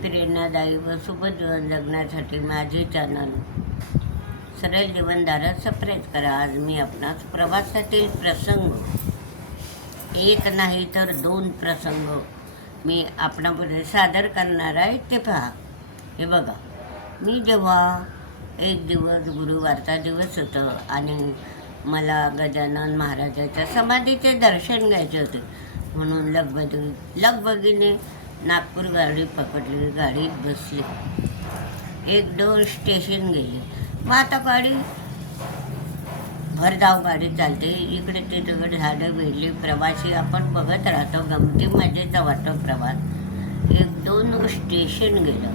प्रेरणादायी व सुखद जीवन जगण्यासाठी माझे चॅनल सरळ जीवनधारा सबस्क्राईब करा. आज मी आपणास प्रवासातील प्रसंग एक नाही तर दोन प्रसंग मी आपणापुढे सादर करणार आहे. ते पहा. हे बघा. मी जेव्हा एक दिवस गुरुवारचा दिवस होतं आणि मला गजानन महाराजाच्या समाधीचे दर्शन घ्यायचे होते म्हणून लगबगी लगबगीने नागपूर गाडी पकडली गाडीत बसली. एक दोन स्टेशन गेली. मग आता गाडी भरधाव गाडी चालते. इकडे तिकडे झाडं वेढली. प्रवासी आपण बघत राहतो. गमती मजेचा वाटतो प्रवास. एक दोन स्टेशन गेलं.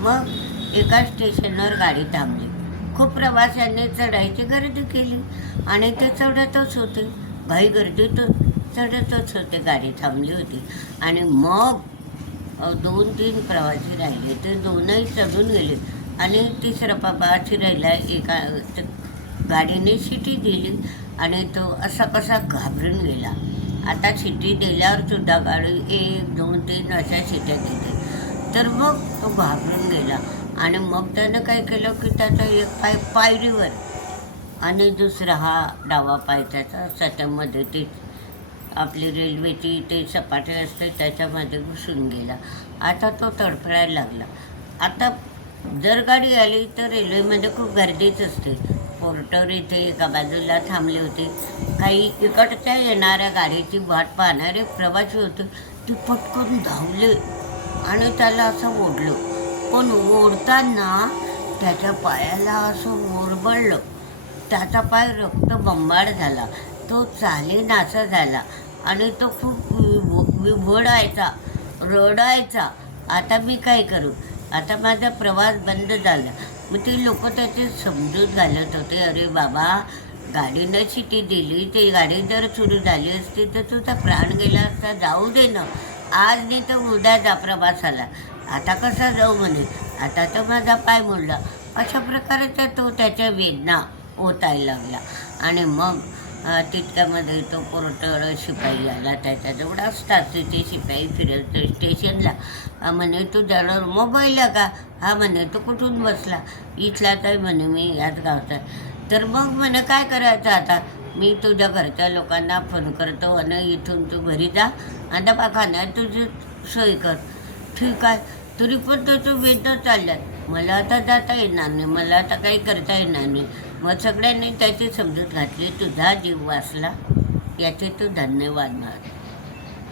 मग एका स्टेशनवर गाडी थांबली. खूप प्रवाशांनी चढायची गर्दी केली. आणि ते चढतच होते. घाई गर्दीतच चढतच होते. गाडी थांबली होती. आणि मग दोन तीन प्रवासी राहिले. ते दोनही चढून गेले. आणि तिसरा प्रवासी राहिला एका गाडीने शिटी दिली आणि तो असा कसा घाबरून गेला. आता शिटी दिल्यावर सुद्धा गाडी एक दोन तीन अशा शिट्या दिली. तर मग तो घाबरून गेला. आणि मग त्यानं काय केलं की त्याचा एक पाय पायरीवर आणि दुसरा हा डावा पाय त्याचा सट्यामध्ये ते आपली रेल्वेची ते सपाटे असते त्याच्यामध्ये घुसून गेला. आता तो तडफडायला लागला. आता जर गाडी आली तर रेल्वेमध्ये खूप गर्दीच असते. पोर्टर इथे एका बाजूला थांबले होते. काही इकडच्या येणाऱ्या गाडीची वाट पाहणारे प्रवासी होते. ते पटकन धावले आणि त्याला असं ओढलं. पण ओढताना त्याच्या पायाला असं ओरबडलं. त्याचा पाय रक्त बंबाड झाला. तो चालेनासा झाला. आणि तो खूप विभोडायचा रडायचा. आता मी काय करू? आता माझा प्रवास बंद झाला. मग ती लोक त्याची समजूत घालत होते. अरे बाबा गाडीनं शिटी दिली ती गाडी जर सुरू झाली असती तर तुझा प्राण गेला असता. जाऊ दे ना. आज नाही तर उद्या जा प्रवासाला. आता कसा जाऊ म्हणे? आता तर माझा पाय मोडला अशा प्रकारे तर तो त्याच्या वेदना ओतायला लागला. आणि मग तितक्यामध्ये तो पोर्टर शिपाई आला त्याच्याजवळ असतात तिथे शिपाई फिरत स्टेशनला. हा म्हणे तू जाणार मोबाईल का? हा म्हणे तू कुठून बसला? इथला तर म्हणे मी याच गावचा तर मग म्हणे काय करायचं आता? मी तुझ्या घरच्या लोकांना फोन करतो आणि इथून तू घरी जा आणि दवाखान्यात तुझी सोय कर. ठीक आहे. तरी पण त्याचं वेद चाललं मला आता जाता येणार नाही. मला आता काही करता येणार नाही. मग सगळ्यांनी त्याची समजूत घातली तुझा जीव वाचला याचे तू धन्यवाद मार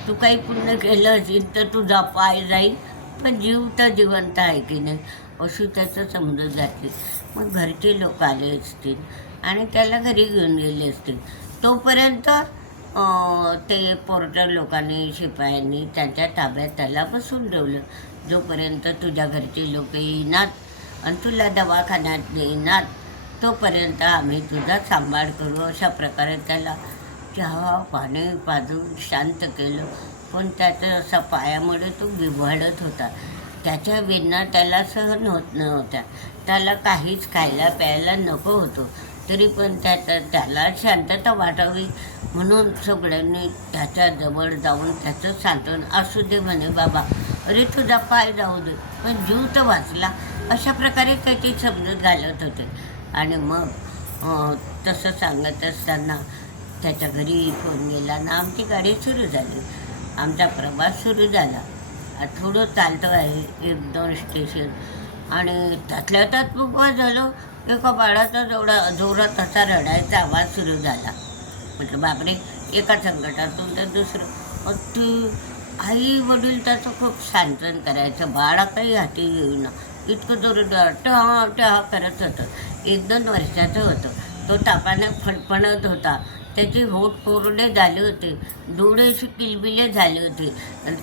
तू काही पुण्य केलं असेल तर तुझा पाय जाईल पण जीव तर जिवंत आहे की नाही? अशी त्याचं समजूत घातली. मग घरचे लोक आले असतील आणि त्याला घरी घेऊन गेले असतील. तोपर्यंत ते पोर्टर लोकांनी शिपायांनी त्यांच्या ताब्यात त्याला बसून ठेवलं. जोपर्यंत तुझ्या घरचे लोक येणार आणि तुला दवाखान्यात नेणार तोपर्यंत आम्ही तुझा सांभाळ करू अशा प्रकारे त्याला चहा पाणी पाजून शांत केलं. पण त्याचा असा पायामुळे तो बिघडत होता. त्याच्या वेदना त्याला सहन होत नव्हत्या. त्याला काहीच खायला प्यायला नको होतो. तरी पण त्याचा त्याला शांतता वाटावी म्हणून सगळ्यांनी त्याच्याजवळ जाऊन त्याचं सांत्वन असू दे म्हणे बाबा अरे तुझा पाय जाऊ दे पण जीव तर वाचला. अशा प्रकारे त्याची समजूत घालत होते. आणि मग तसं सांगत असताना त्याच्या घरी फोन गेला ना आमची गाडी सुरू झाली. आमचा प्रवास सुरू झाला. थोडं चालतो आहे एक दोन स्टेशन. आणि त्यातल्या त्यात मग झालो. एका बाळाचा जोडा जोरात असा रडायचा आवाज सुरू झाला. म्हटलं बापरे एका संकटातून तर दुसरं. मग ती आई वडील त्याचं खूप सांत्वन करायचं. बाळा काही हाती येऊ ना इतकं जोर टहा टहा करत होतं. एक दोन वर्षाचं होतं. तो तापाने फडफडत होता. त्याची होट कोरडे झाले होते. डोळेशी किलबिले झाले होते.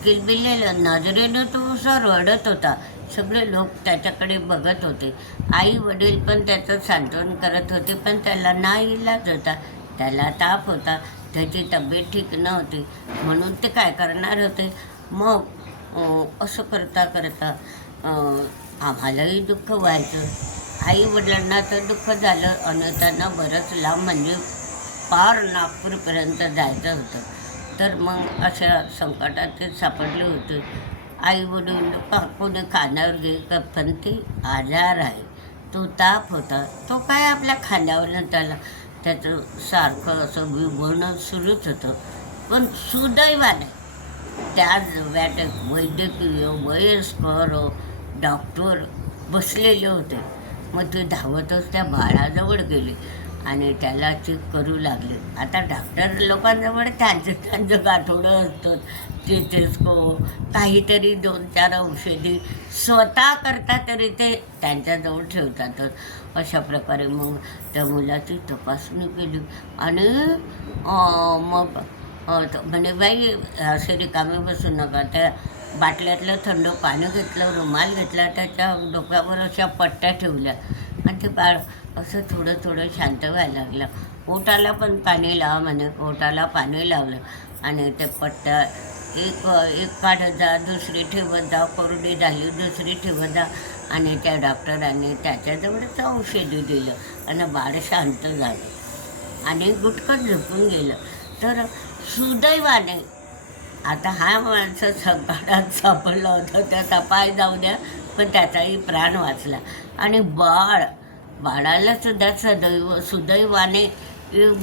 किलबिले नजरेनं तो असा रडत होता. सगळे लोक त्याच्याकडे बघत होते. आई वडील पण त्याचं सांत्वन करत होते पण त्याला ना इलाज होता. त्याला ताप होता. त्याची तब्येत ठीक नव्हती. म्हणून ते काय करणार होते? मग असं करता करता आम्हालाही दुःख व्हायचं. आई वडिलांना तर दुःख झालं आणि त्यांना बरंच लांब म्हणजे पार नागपूरपर्यंत जायचं होतं. तर मग अशा संकटात ते सापडले होते. आई वडील का कोणी कानावर गे का पण ते आजार आहे. तो ताप होता. तो काय आपल्या खांद्यावर त्याला त्याचं सारखं असं विभवणं सुरूच होतं. पण सुदैवाने त्या जव्यात वैद्यकीय वयस्कर डॉक्टर बसलेले होते. मग ते धावतच त्या बाळाजवळ गेले आणि त्याला चेक करू लागले. आता डॉक्टर लोकांजवळ त्यांचं त्यांचं गाठोडं असतं. टेटेस्को काहीतरी दोन चार औषधी स्वतः करता तरी ते त्यांच्याजवळ ठेवतातच अशा प्रकारे मग त्या मुलाची तपासणी केली. आणि मग म्हणे बाई असे रिकामे बसू नका. त्या बाटल्यातलं थंड पाणी घेतलं रुमाल घेतला त्याच्या डोक्यावर अशा पट्ट्या ठेवल्या. आणि ते बाळ असं थोडं थोडं शांत व्हायला लागलं. पोटाला पण पाणी लावा म्हणे. पोटाला पाणी लावलं. आणि ते पट्ट्या एक एक काढत जा दुसरी ठेवत जा कोरडी झाली दुसरी ठेवत जा. आणि त्या डॉक्टरांनी त्याच्याजवळच औषधी दिलं. आणि बाळ शांत झालं. आणि गुटकत झोपून गेलं. तर सुदैवाने आता हा माणसं सकाळात सापडला होता त्याचा पाय जाऊ द्या पण त्याचाही प्राण वाचला. आणि बाळ बाळाला सुद्धा सदैव सुदैवाने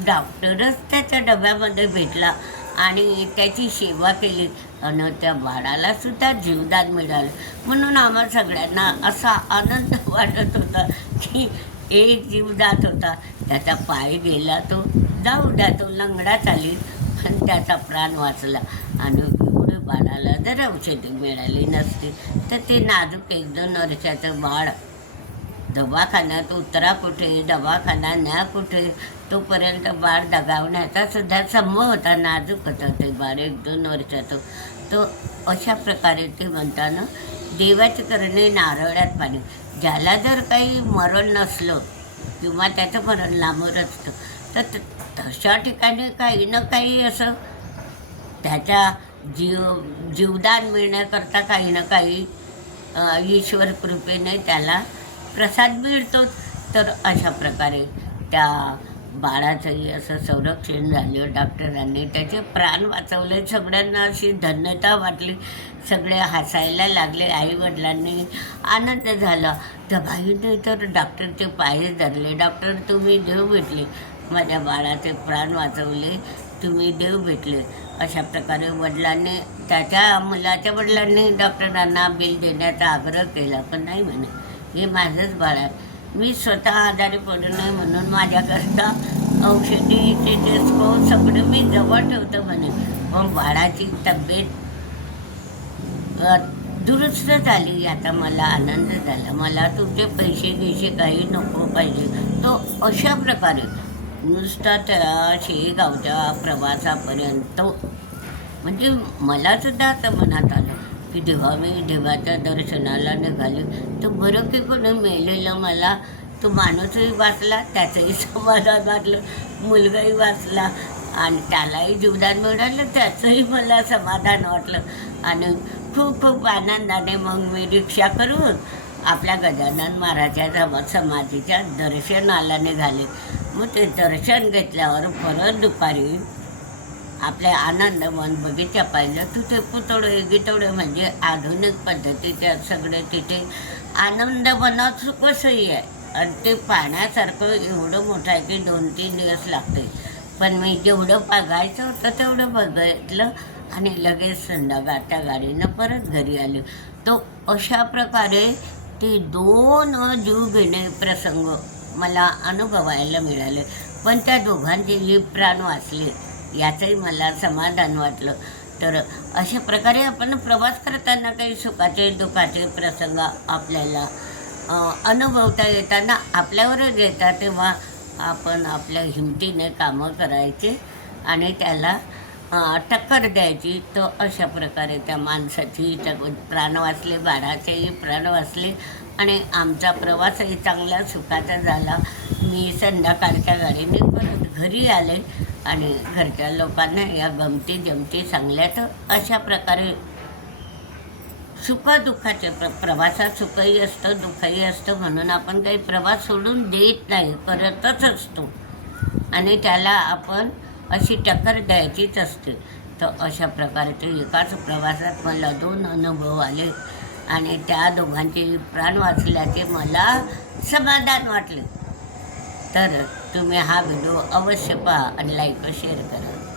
डॉक्टरच त्याच्या डब्यामध्ये भेटला आणि त्याची सेवा केली. आणि त्या बाळाला सुद्धा जीवदान मिळालं. म्हणून आम्हा सगळ्यांना असा आनंद वाटत होता की एक जीव जात होता. त्याचा पाय गेला तो. जाऊ द्या तो लंगडा चाली पण त्याचा प्राण वाचला. आणि एवढं बाळाला जर औषधी मिळाली नसती तर ते नाजूक एक दोन वर्षाचं बाळ. दवाखान्यात उतरा कुठे दवाखाना न्या कुठे तोपर्यंत बाळ दगावण्याचा सुद्धा संभव होता. नाजूक होता ते बाळ एक दोन वर्षाचं तो अशा प्रकारे ते म्हणताना देवाचे करणे नारळात पाणी. ज्याला जर काही मरण नसलं किंवा त्याचं मरण लांबवर असतं तर त- तशा ठिकाणी काही ना काही असं त्याच्या जीव जीवदान मिळण्याकरता काही ना काही ईश्वर कृपेने त्याला प्रसाद मिळतो. तर अशा प्रकारे त्या बाळाचंही असं संरक्षण झालं. डॉक्टरांनी त्याचे प्राण वाचवले. सगळ्यांना अशी धन्यता वाटली. सगळे हसायला लागले. आईवडिलांनी आनंद झाला. त्या बाईने तर डॉक्टरचे पाय धरले. डॉक्टर तुम्ही देव भेटले. माझ्या बाळाचे प्राण वाचवले तुम्ही देव भेटले. अशा प्रकारे वडिलांनी त्याच्या मुलाच्या वडिलांनी डॉक्टरांना बिल देण्याचा आग्रह केला पण नाही म्हणे. हे माझंच बाळ आहे. मी स्वतः आजारी पडू नये म्हणून माझ्याकरता औषधी टेटेस्को सगळं मी जवळ ठेवतो म्हणे. पण बाळाची तब्येत दुरुस्त झाली. आता मला आनंद झाला. मला तुमचे पैसे गिसे काही नको पाहिजे. तो अशा प्रकारे नुसता त्या शेगावच्या प्रवासापर्यंत. म्हणजे मला सुद्धा असं मनात आलं की देवा मी देवाच्या दर्शनाला निघाले. तर बरं की कोणी मेलेलं मला. तो माणूसही वाचला त्याचंही समाधान वाटलं. मुलगाही वाचला आणि त्यालाही जीवदान मिळालं त्याचंही मला समाधान वाटलं. आणि खूप खूप आनंदाने मग मी रिक्षा करून आपल्या गजानन महाराजाच्या समाधीच्या दर्शनाला निघाले. मग ते दर्शन घेतल्यावर परत दुपारी आपले आनंदवन बगीचा पाहिलं. तिथे पुतळे गितवडे म्हणजे आधुनिक पद्धतीचे सगळे तिथे आनंदवनाचं कसंही आहे. आणि ते पाहण्यासारखं एवढं मोठं आहे की दोन तीन दिवस लागते. पण मी जेवढं बघायचं होतं तेवढं बघितलं आणि लगेच संध्याकाळच्या गाडीनं परत घरी आले. तो अशा प्रकारे ते दोन जीव घेणे प्रसंग मला अनुभवायला मिळाले. पण त्या दोघांचेही प्राण वाचले. याचंही मला समाधान वाटलं. तर अशा प्रकारे आपण प्रवास करताना काही सुखाचे दुःखाचे प्रसंग आपल्याला अनुभवता येताना आपल्यावरच येतात तेव्हा आपण आपल्या हिमतीने कामं करायचे आणि त्याला टक्कर द्यायची. तर अशा प्रकारे त्या माणसाची प्राण वाचले बाळाचेही प्राण वाचले आणि आमचा प्रवासही चांगला सुखाचा झाला. मी संध्याकाळच्या गाडीने परत घरी आले आणि घरच्या लोकांना या गमती जमती सांगल्या तर अशा प्रकारे सुखदुःखाचे प्र प्रवासात सुखही असतं दुःखही असतं म्हणून आपण काही प्रवास सोडून देत नाही करतच असतो. आणि त्याला आपण अशी टक्कर द्यायचीच असते. तर अशा प्रकारचे एकाच प्रवासात मला दोन अनुभव आले आणि त्या दोघांचे प्राण वाचल्याचे मला समाधान वाटले. तर तुम्ही हा व्हिडिओ अवश्य पहा आणि लाईक व शेअर करा.